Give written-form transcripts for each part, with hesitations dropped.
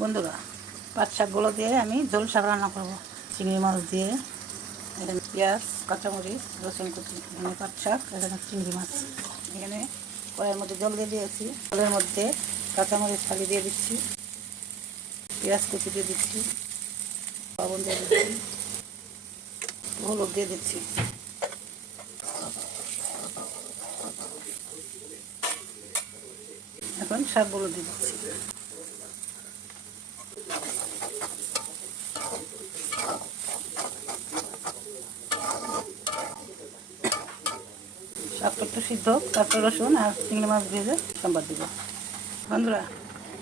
বন্ধুরা, পাট শাকগুলো দিয়ে আমি ঝোল শাক রান্না করবো। চিংড়ি মাছ দিয়ে, এখানে পেঁয়াজ, কাঁচামরিচ, রসুন কুচি, এখানে পাট শাক, এখানে চিংড়ি মাছ। এখানে কড়াইয়ের মধ্যে জল দিয়ে দিয়েছি। জলের মধ্যে কাঁচামরিচ ফালি দিয়ে দিচ্ছি, পেঁয়াজ কুচি দিয়ে দিচ্ছি, লবণ দিয়ে দিচ্ছি, হলুদ দিয়ে দিচ্ছি। এখন শাকগুলো দিয়ে দিচ্ছি। শাকটা একটু সিদ্ধ, তারপর রসুন আর চিংড়ি মাছ দিয়ে সম্বাদ দিব। বন্ধুরা,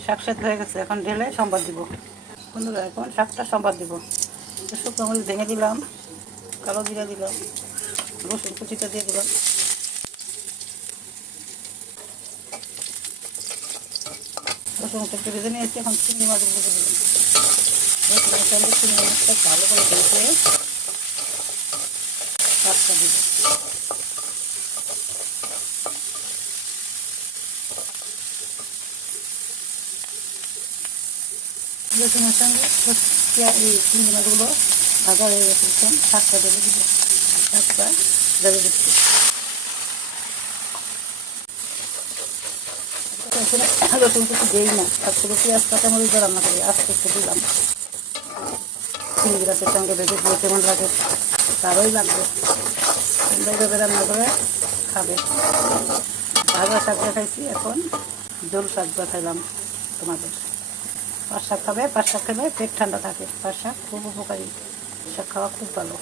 শাক সেদ্ধ হয়ে গেছে, এখন ঢেলে সম্বাদ দিব। বন্ধুরা, এখন শাকটা সম্বাদ দিব। শুকনো মরিচ ভেঙে দিলাম, কালো জিরা দিলাম, রসুন কুচিটা দিয়ে দিলাম। রসুনটা একটু ভেজে নিয়েছি, এখন চিংড়ি মাছগুলো দিয়ে দিলাম। রসুনের সঙ্গে চিংড়ি মাছটা ভালো করে ভেজে শাকটা দিব। রসুনের সঙ্গে এই চিংড়ি মাছগুলো ভাজা হয়ে গেছে, শাকটা ঢেলে দিব। শাকটা ঢেলে দিচ্ছি। রসুন কিছু দিই না, আর শুধু পেঁয়াজ কাঁচামরিচ দিয়ে রান্না করি। আস্তে একটু দিলাম। চিংড়ি মাছের সঙ্গে ভেজে দিয়ে কেমন লাগে, তারই লাগবে। এইভাবে রান্না করে খাবে। ভাজা শাক দেখাইছি, এখন ঝোল শাক দেখাইলাম তোমাদের। পাট শাক খাবে, পাট শাক খেলে পেট ঠান্ডা থাকে। পাট শাক খুব উপকারী, শাক খাওয়া খুব ভালো।